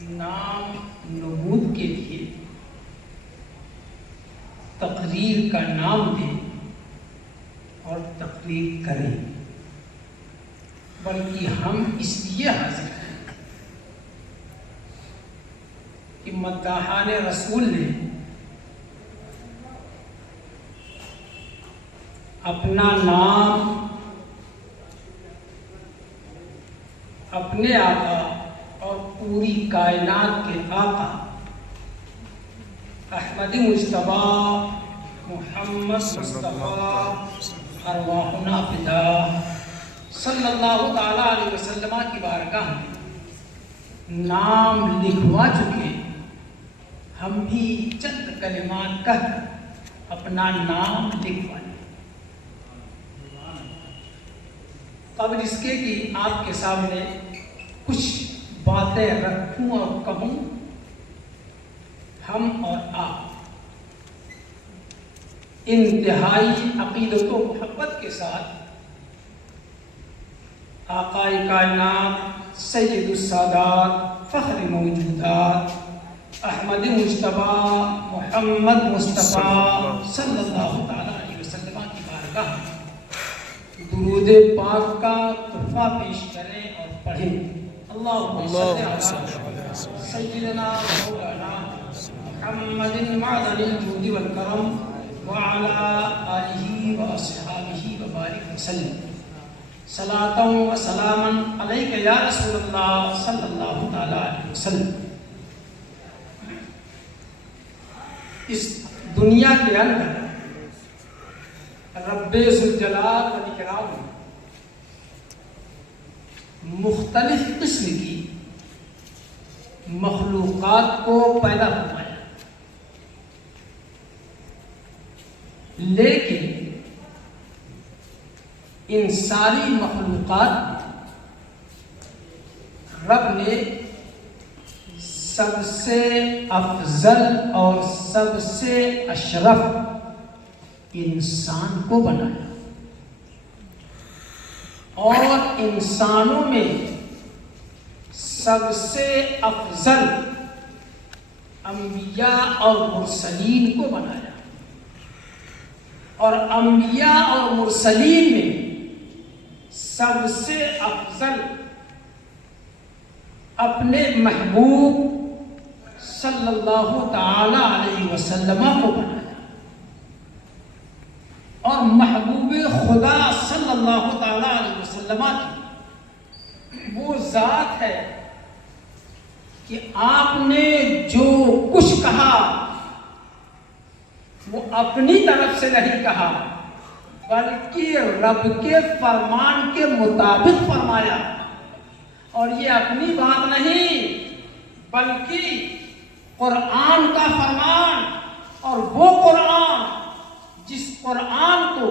نام نمود کے لیے تقریر کا نام دیں اور تقریر کریں، بلکہ ہم اس لیے حاضر ہیں کہ مداحان رسول نے اپنا نام اپنے آقا اور پوری کائنات کے آقا احمد مجتبیٰ محمد مصطفیٰ ارواحنا فدا صلی اللہ تعالیٰ علیہ وسلم کی بارگاہ میں نام لکھوا چکے، ہم بھی چند کلمات کہہ کر اپنا نام لکھوا لیں۔ قبل اس کے کہ آپ کے سامنے کچھ باتیں رکھوں اور کہوں، ہم اور آپ انتہائی عقیدت و محبت کے ساتھ آقائے کائنات سید السادات فخر موجودات احمد مجتبیٰ محمد مصطفیٰ صلی اللہ تعالیٰ علیہ وسلم کی بارگاہ درود پاک کا تحفہ پیش کریں اور پڑھیں۔ اللہم صلی علی سیدنا مولانا محمد معدن الجود والکرم وعلی آلہ واصحابہ وبارک وسلم۔ صلاۃ و سلاما علیک یا رسول اللہ صلی اللہ تعالیٰ علیہ وسلم۔ اس دنیا کے اندر رب ذوالجلال والاکرام نے مختلف قسم کی مخلوقات کو پیدا فرمایا، لیکن ان ساری مخلوقات رب نے سب سے افضل اور سب سے اشرف انسان کو بنایا، اور انسانوں میں سب سے افضل انبیاء اور مرسلین کو بنایا، اور انبیاء اور مرسلین میں سب سے افضل اپنے محبوب صلی اللہ تعالی علیہ وسلم کو بنایا، اور محبوب خدا صلی اللہ تعالی علیہ وسلم کی وہ ذات ہے کہ آپ نے جو کچھ کہا وہ اپنی طرف سے نہیں کہا، بلکہ رب کے فرمان کے مطابق فرمایا، اور یہ اپنی بات نہیں بلکہ قرآن کا فرمان، اور وہ قرآن جس قرآن کو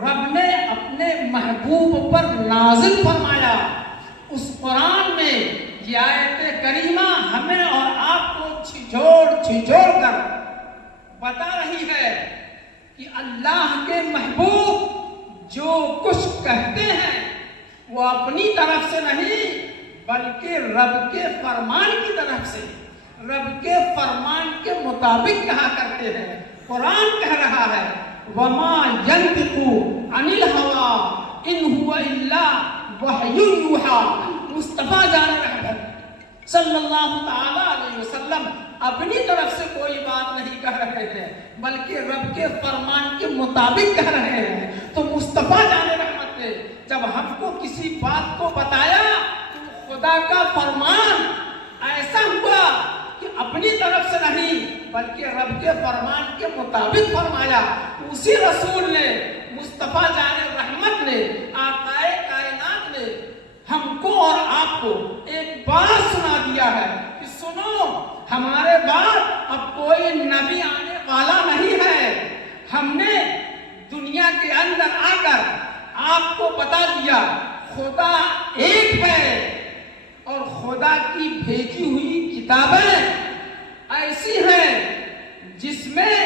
رب نے اپنے محبوب پر نازل فرمایا، اس قرآن میں یہ آیت کریمہ ہمیں اور آپ کو چھجوڑ کر بتا رہی ہے کہ اللہ کے محبوب جو کچھ کہتے ہیں وہ اپنی طرف سے نہیں بلکہ رب کے فرمان کی طرف سے، رب کے فرمان کے مطابق کہا کرتے ہیں۔ قرآن کہہ رہا ہے وَمَا يَنْطِقُ عَنِ الْهَوَىٰ إِنْ هُوَ إِلَّا وَحْيٌ يُوحَىٰ۔ مصطفیٰ جان رحمت صلی اللہ تعالیٰ علیہ وسلم اپنی طرف سے کوئی بات نہیں کہہ رہے ہیں بلکہ رب کے فرمان کے مطابق کہہ رہے ہیں۔ تو مصطفیٰ جان رحمت نے جب ہم کو کسی بات کو بتایا تو خدا کا فرمان ایسا ہوا کہ اپنی طرف سے نہیں بلکہ رب کے فرمان کے مطابق فرمایا۔ اسی رسول نے، مصطفیٰ جان رحمت نے، آقائے کائنات نے ہم کو اور آپ کو ایک بات سنا دیا ہے کہ سنو، ہمارے بعد اب کوئی نبی آنے والا نہیں ہے۔ ہم نے دنیا کے اندر آ کر آپ کو بتا دیا خدا ایک ہے، اور خدا کی بھیجی ہوئی کتابیں ایسی ہیں جس میں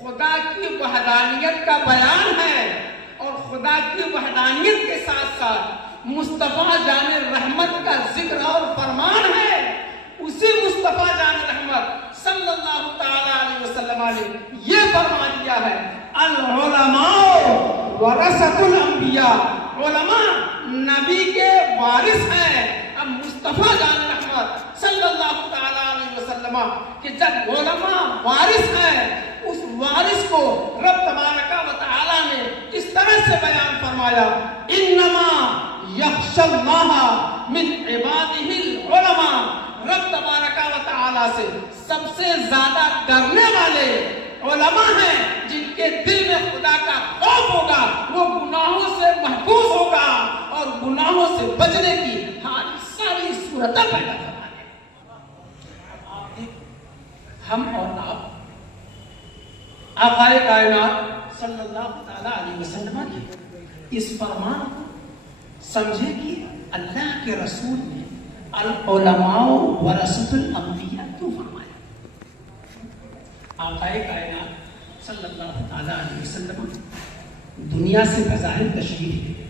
خدا کی وحدانیت کا بیان ہے، اور خدا کی وحدانیت کے ساتھ ساتھ مصطفیٰ جان رحمت کا ذکر اور فرمان ہے۔ یہ فرما دیا ہے العلماء ورثۃ الانبیاء، علماء نبی کے وارث ہیں۔ اب مصطفیٰ جان رحمت صلی اللہ تعالیٰ علیہ وسلم کہ جب علماء وارث ہیں، اس وارث کو رب تبارک و تعالیٰ نے اس طرح سے بیان فرمایا انما یخشی اللہ من عبادہ العلماء، رب تبارک و تعالیٰ سے سب سے زیادہ ڈرنے والے علماء ہیں جن کے دل میں خدا کا خوف ہوگا، وہ گناہوں سے محفوظ ہوگا اور گناہوں سے بچنے کی ساری صورتیں پیدا کرائے۔ ہم اور آپ آقائے کائنات صلی اللہ تعالیٰ علیہ وسلم کی اس فرمان کو سمجھے کہ اللہ کے رسول نے العلماء ورثۃ الانبیاء کیوں فرمایا۔ آقائے کائنات صلی اللہ تعالیٰ علیہ وسلم دنیا سے بظاہر تشریف لے گئے،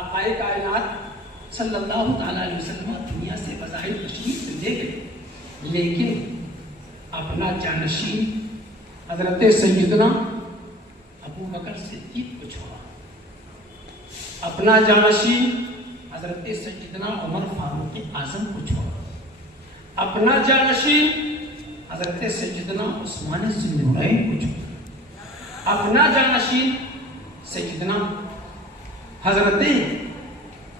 آقائے کائنات صلی اللہ تعالیٰ علیہ وسلم دنیا سے بظاہر تشریف لے گئے، لیکن اپنا جانشین حضرت سیدنا ابو بکر صدیق کو چھوڑا، اپنا جانشین حضرت سیدنا عمر فاروق اعظم کو چھوڑا، اپنا جانشین حضرت سیدنا عثمان ذی النورین کو چھوڑا، اپنا جانشین سیدنا حضرت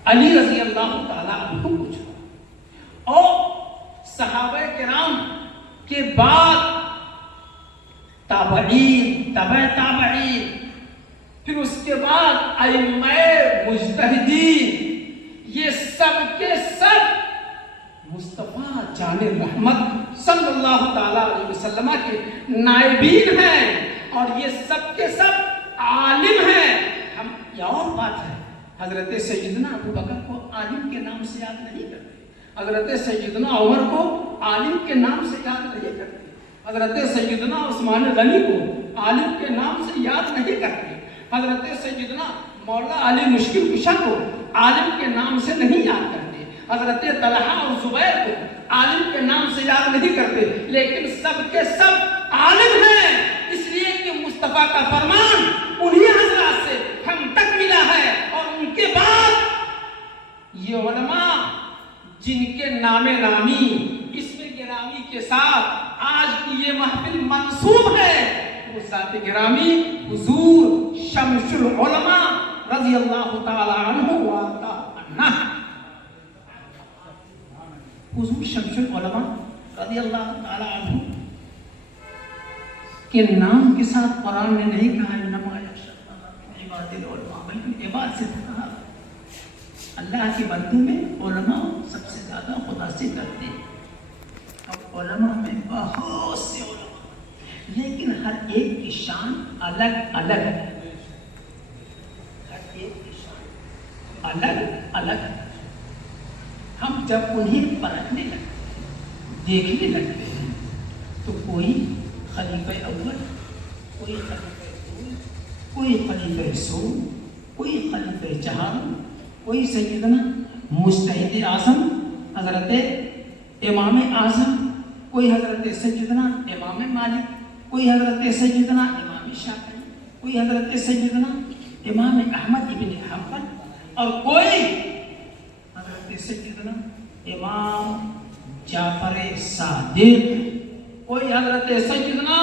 علی رضی اللہ تعالیٰ عنہ کو چھوڑا، اور صحابہ کرام کے بعد تابعین، تبع تابعین، پھر اس کے بعد ائمہ مجتہدین، یہ سب کے سب مصطفیٰ جان رحمت صلی اللہ تعالیٰ علیہ وسلم کے نائبین ہیں، اور یہ سب کے سب عالم ہیں۔ ہم یہ اور بات ہے، حضرت سیدنا ابو بکر کو عالم کے نام سے یاد نہیں کرتے، حضرت سیدنا عمر کو عالم کے نام سے یاد نہیں کرتے، حضرت سیدنا عثمان غنی کو عالم کے نام سے یاد نہیں کرتے، حضرت سیدنا مولا علی مشکل کشا کو عالم کے نام سے نہیں یاد کرتے، حضرت طلحہ اور زبیر کو عالم کے نام سے یاد نہیں کرتے، لیکن سب کے سب عالم ہیں، اس لیے کہ مصطفیٰ کا فرمان انہی حضرات سے ہم تک ملا ہے، اور ان کے بعد یہ علماء جن کے نام نامی اسم گرامی کے ساتھ آج کی یہ محفل منسوب ہے، وہ ذات گرامی حضور شمس العلماء رضی اللہ تعالی عنہ وارضا عنہ، حضور شمس العلماء رضی اللہ تعالی عنہ کے نام کے ساتھ قرآن نے نہیں کہا انما یخشی اللہ من عبادہ العلماء، بلکہ عباد سے کہا اللہ کے بندوں میں علماء سب سے زیادہ خدا سے ڈرتے ہیں۔ اب علماء میں بہت سے علماء، لیکن ہر ایک کی شان الگ الگ ہے، ہر ایک کی شان الگ الگ ہے۔ ہم جب انہیں پرکھنے لگتے ہیں، دیکھنے لگتے ہیں، تو کوئی خلیفہ اول، کوئی خلیفہ ثانی، کوئی خلیفہ ثانی، کوئی خلیفہ چہارم، کوئی سیدنا مجتہد اعظم حضرت امام اعظم، کوئی حضرت سیدنا امام مالک، کوئی حضرت سیدنا امام شافعی، کوئی حضرت سیدنا امام احمد ابن حنبل، اور کوئی حضرت سیدنا امام جعفر صادق، کوئی حضرت سیدنا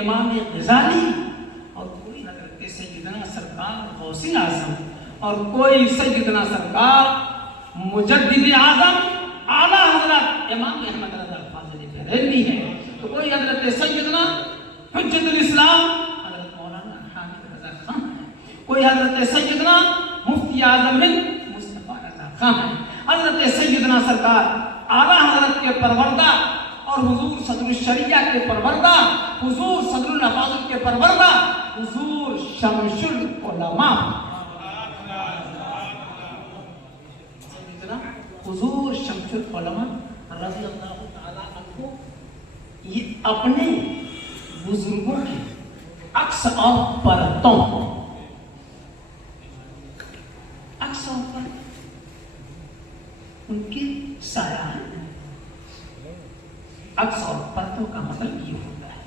امام غزالی، اور کوئی حضرت سیدنا سرکار غوث اعظم، اور کوئی سیدنا سرکار مجدد اعظم اعلیٰ حضرت امام احمد رضا فاضل بریلوی ہے، تو کوئی حضرت سیدنا حجت الاسلام حضرت مولانا حامد رضا خان ہے، کوئی حضرت سیدنا مفتی اعظم ہند مصطفیٰ رضا خان ہے، حضرت سیدنا سرکار اعلیٰ حضرت کے پروردہ اور حضور صدر الشریعہ کے پروردہ، حضور صدر الافاضل کے پروردہ، حضور شمس العلماء حضور شمس العلماء رضی اللہ تعالیٰ عنہ یہ اپنے بزرگوں کے عکس اور پرتوں، عکس اور پرتوں ان کے سایہ، عکس اور پردوں کا مطلب یہ ہوتا ہے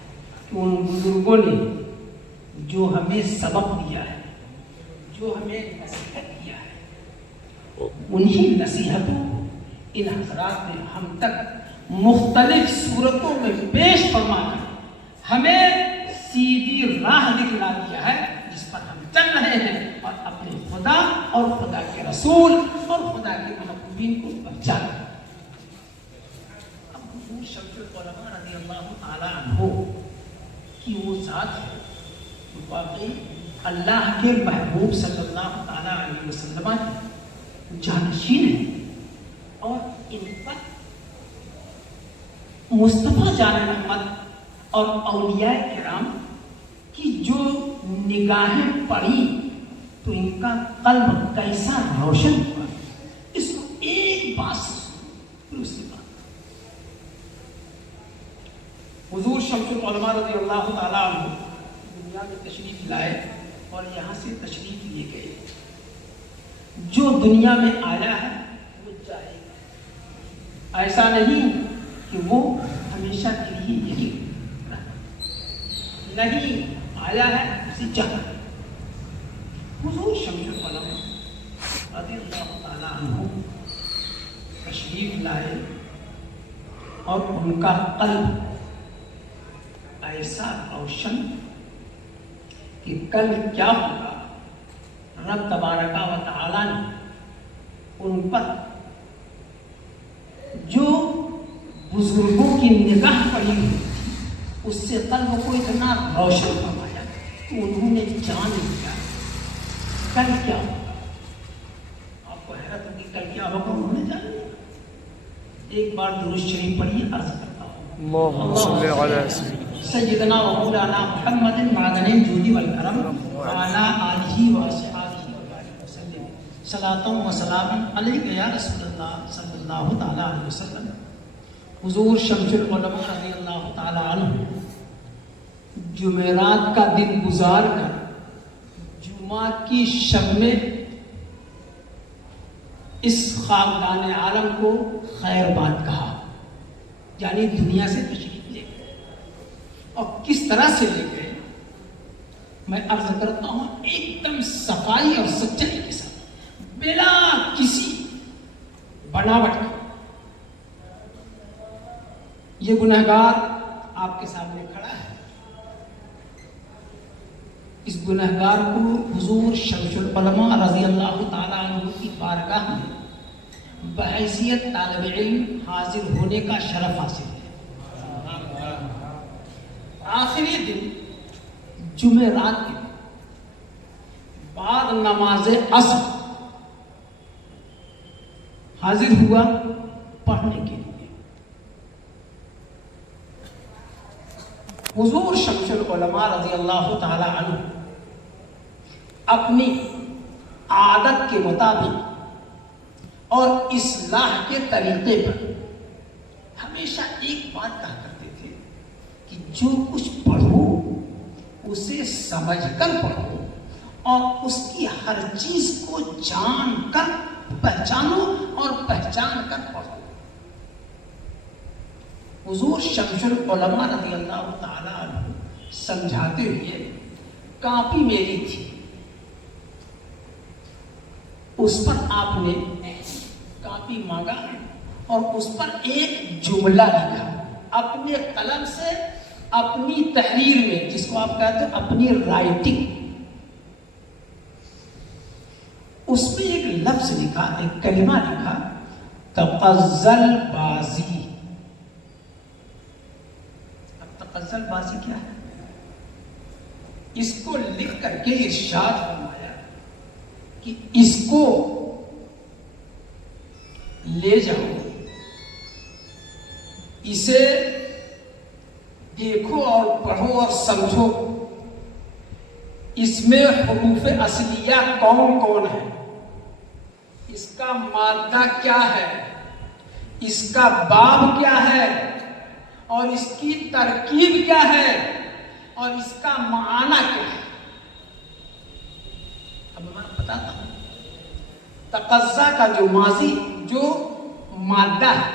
کہ ان بزرگوں نے جو ہمیں سبق دیا ہے، جو ہمیں نصیحت دیا ہے، انہی نصیحتوں کو ان حضرات نے ہم تک مختلف صورتوں میں پیش فرما کر ہمیں سیدھی راہ دکھلا دیا ہے جس پر ہم چل رہے ہیں، اور اپنے خدا اور خدا کے رسول اور خدا کے محبوبین کو بچا رہے ہیں۔ اب حضور شمس العلماء رضی اللہ تعالیٰ عنہ کی وہ ذات ہے جو واقعی اللہ کے محبوب صلی اللہ تعالیٰ علیہ وسلم کے جانشین ہیں، اور ان پر مصطفیٰ جان رحمت اور اولیاء کرام کی جو نگاہیں پڑی تو ان کا قلب کیسا روشن ہوا، اس کو ایک بات سے سنو پھر اس کے بعد حضور شمس العلماء رضی اللہ تعالیٰ عنہ دنیا میں تشریف لائے اور یہاں سے تشریف لے گئے۔ جو دنیا میں آیا ہے وہ جائے گا، ایسا نہیں کہ وہ ہمیشہ کے لیے یہی نہیں آیا ہے اسے جانا۔ حضور شمس العلماء رضی اللہ تعالیٰ عنہ تشریف لائے اور ان کا قلب ایسا روشن کہ کل کیا ہوگا، رب تبارک و تعالیٰ نے ان پر جو بزرگوں کی نگاہ پڑی ہوئی تھی اس سے قلب کو اتنا روشن فرمایا کہ انہوں نے جان لیا کل کیا ہوگا۔ آپ کو حیرت ہوگی کل کیا ہوگا، انہوں نے جان لیا۔ ایک بار درود شریف پڑھیے، عرض کرتا ہوں اللہم صلی علی سیدنا و مولانا محمد معدن الجود والکرم وعلی آلہ و اصحابہ وسلم صلاۃ و سلام علیک یا رسول اللہ صلی اللہ تعالیٰ علیہ وسلم۔ حضور شمس العلماء رضی اللہ تعالیٰ عنہ جمعرات کا دن گزار کر جمعہ کی شب میں اس خاکدان عالم کو خیر بات کہا، یعنی دنیا سے تشریف لے گئے۔ اور کس طرح سے لے گئے میں عرض کرتا ہوں، ایک دم صفائی اور سچائی کے ساتھ، بلا کسی بناوٹ کے۔ یہ گنہگار آپ کے سامنے کھڑا ہے، اس گنہگار کو حضور شمس العلماء رضی اللہ تعالیٰ عنہ کی بارگاہ میں بحیثیت طالب علم حاضر ہونے کا شرف حاصل ہے۔ آخری دن جمعرات کے بعد نماز عصر حاضر ہوا پڑھنے کے لیے۔ حضور شمس العلماء رضی اللہ تعالی عنہ اپنی عادت کے مطابق اور اصلاح کے طریقے پر ہمیشہ ایک بات کہا کرتے تھے کہ جو کچھ پڑھو اسے سمجھ کر پڑھو اور اس کی ہر چیز کو جان کر پہچانو اور پہچان کر پڑھو۔ حضور شمس العلماء رضی اللہ تعالیٰ عنہ سمجھاتے ہوئے، کاپی میری تھی، اس پر آپ نے کاپی مانگا اور اس پر ایک جملہ لکھا اپنے قلم سے، اپنی تحریر میں، جس کو آپ کہتے ہیں اپنی رائٹنگ۔ اس میں ایک لفظ لکھا، ایک کلمہ لکھا، تقزل بازی۔ اب تقزل بازی کیا ہے؟ اس کو لکھ کر کے ارشاد فرمایا کہ اس کو لے جاؤ، اسے دیکھو اور پڑھو اور سمجھو، اس میں حروف اصلیہ کون کون ہے، اس کا مادہ کیا ہے، اس کا باب کیا ہے، اور اس کی ترکیب کیا ہے، اور اس کا معنی کیا ہے۔ اب میں بتاتا ہوں، تقضا کا جو ماضی، جو مادہ ہے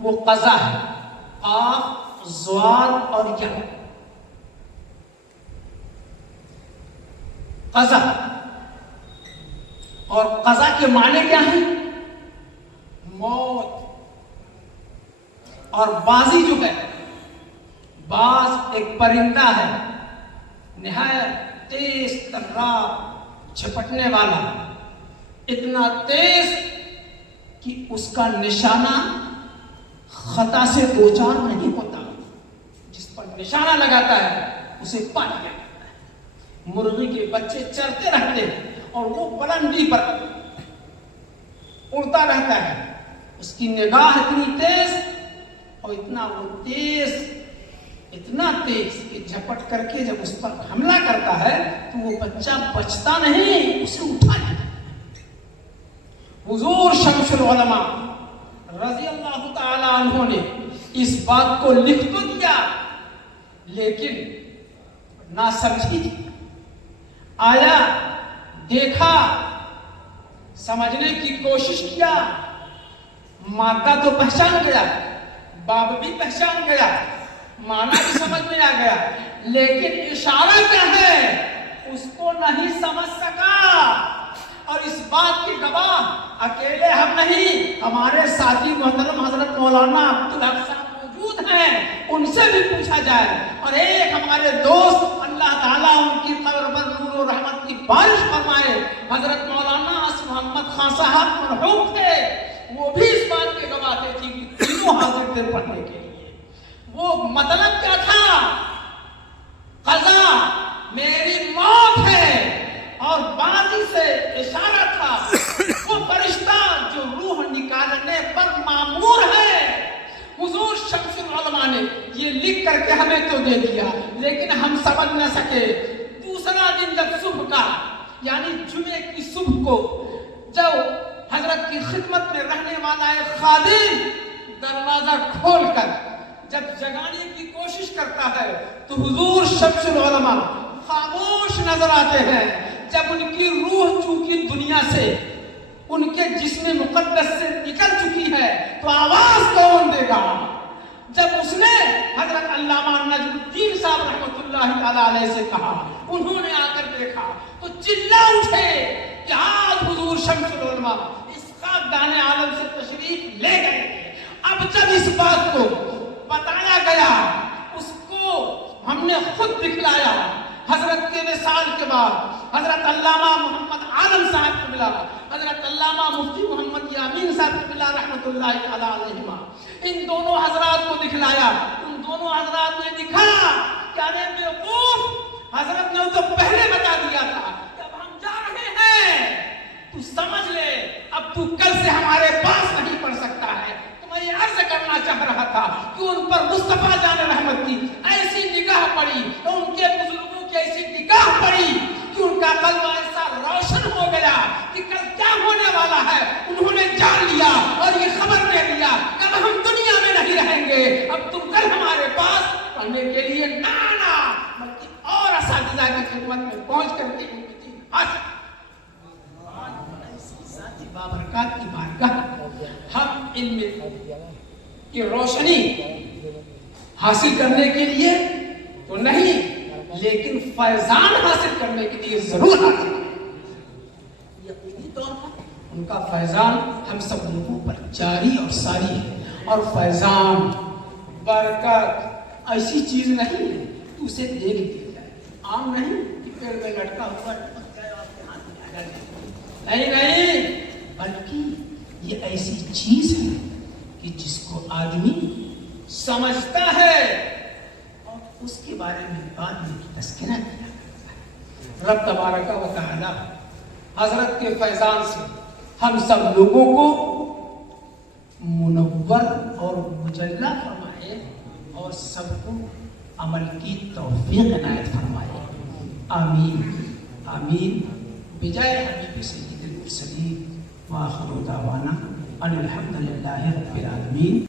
وہ قضا ہے، قاف زوال اور یا قضا. اور قضا کے معنی کیا ہیں؟ موت. اور بازی جو ہے، باز ایک پرندہ ہے نہایت تیز ترار جھپٹنے والا، اتنا تیز کہ اس کا نشانہ خطا سے دوچار نہیں ہوتا. جس پر نشانہ لگاتا ہے اسے پا لیا جاتا ہے. مرغی کے بچے چرتے رہتے ہیں اور وہ بلندی پر اڑتا رہتا ہے. اس کی نگاہ اتنی تیز اور اتنا تیز کہ جھپٹ کر کے جب اس پر حملہ کرتا ہے تو وہ بچہ بچتا نہیں، اسے اٹھا لیتا ہے. حضور شمس العلماء رضی اللہ تعالی عنہ نے اس بات کو لکھ تو دیا لیکن نہ سمجھی. آیا، دیکھا، سمجھنے کی کوشش کیا. مادہ تو پہچان گیا، باب بھی پہچان گیا، معنی بھی سمجھ میں آ گیا، لیکن اشارہ کیا ہے اس کو نہیں سمجھ سکا. اور اس بات کے گواہ اکیلے ہم نہیں، ہمارے ساتھی محترم حضرت مولانا عبدالحق صاحب موجود ہیں، ان سے بھی پوچھا جائے. اور ایک ہمارے دوست اللہ تعالیٰ ان کی قبر پر نور و رحمت کی بارش فرمائے، حضرت مولانا اسم محمد خان صاحب مرحوم تھے، وہ بھی اس بات کے گواہ تھے کہ تینوں حاضر تھے پڑھنے کے لیے. وہ مطلب کیا تھا؟ قضا میری موت ہے. اور بازی سے اشارہ تھا وہ فرشتہ جو روح نکالنے پر مامور ہے. حضور شمس العلماء نے یہ لکھ کر کے ہمیں تو دے دیا لیکن ہم سمجھ نہ سکے. دوسرا دن جب صبح کا یعنی جمعے کی صبح کو جب حضرت کی خدمت میں رہنے والا ایک خادم دروازہ کھول کر جب جگانے کی کوشش کرتا ہے تو حضور شمس العلماء خاموش نظر آتے ہیں. جب ان کی روح چونکہ دنیا سے ان کے جسم مقدس سے نکل چکی ہے تو آواز کون دے گا؟ جب اس نے حضرت علامہ نجم الدین صاحب رحمۃ اللہ تعالی علیہ سے کہا، انہوں نے آ کر دیکھا تو چلا اٹھے کہ آج حضور شمس العلماء اس خاکدان عالم سے تشریف لے گئے. اب جب اس بات کو بتایا گیا، اس کو ہم نے خود دکھلایا. حضرت کے وصال کے بعد حضرت علامہ محمد عالم صاحب کو ملا، حضرت علامہ مفتی محمد یامین صاحب کو ملا رحمۃ اللہ تعالی علیہما. ان دونوں حضرات کو دکھلایا. ان دونوں حضرات نے دکھا کہ ارے بیوقوف، حضرت نے تو پہلے بتا دیا تھا کہ اب ہم جا رہے ہیں، تو سمجھ لے اب تو کل سے ہمارے پاس نہیں پڑھ سکتا ہے. میں یہ عرض کرنا چاہ رہا تھا کہ ان پر مصطفیٰ جان رحمت کی ایسی نگاہ پڑی، ان کے بزرگوں کی ایسی نگاہ پڑی کہ ان کا قلب ایسا روشن ہو گیا کہ کل کیا ہونے والا ہے انہوں نے جان لیا اور یہ خبر دے دیا کہ اب ہم دنیا میں نہیں رہیں گے، اب تم کل ہمارے پاس پڑھنے کے لیے نہ آنا بلکہ اور اساتذہ کی خدمت میں پہنچ کر کے ان کی حاصل ذاتی بابرکات کی بارگاہ ہم علم کی روشنی حاصل کرنے کے لیے تو نہیں لیکن فیضان حاصل کرنے کے لیے ضرور حاصل کریں. یقینی طور پر ان کا فیضان ہم سب لوگوں پر جاری اور ساری ہے. اور فیضان برکت ایسی چیز نہیں ہے تو اسے دیکھ دی جائے، عام نہیں کہ پیڑ میں لٹکا ہوا ٹپک جائے آپ کے ہاتھ میں آ جائے، نہیں، بلکہ یہ ایسی چیز ہے کہ جس کو آدمی سمجھتا ہے اور اس کے بارے میں بعد میں تذکرہ کیا کرتا ہے. رب تبارک و تعالی حضرت کے فیضان سے ہم سب لوگوں کو منور اور مجلہ فرمائے اور سب کو عمل کی توفیق عنایت فرمائے. آمین آمین. بجائے حبیب سید المرسلین وآخر دعوانا ان الحمد للہ رب العالمین.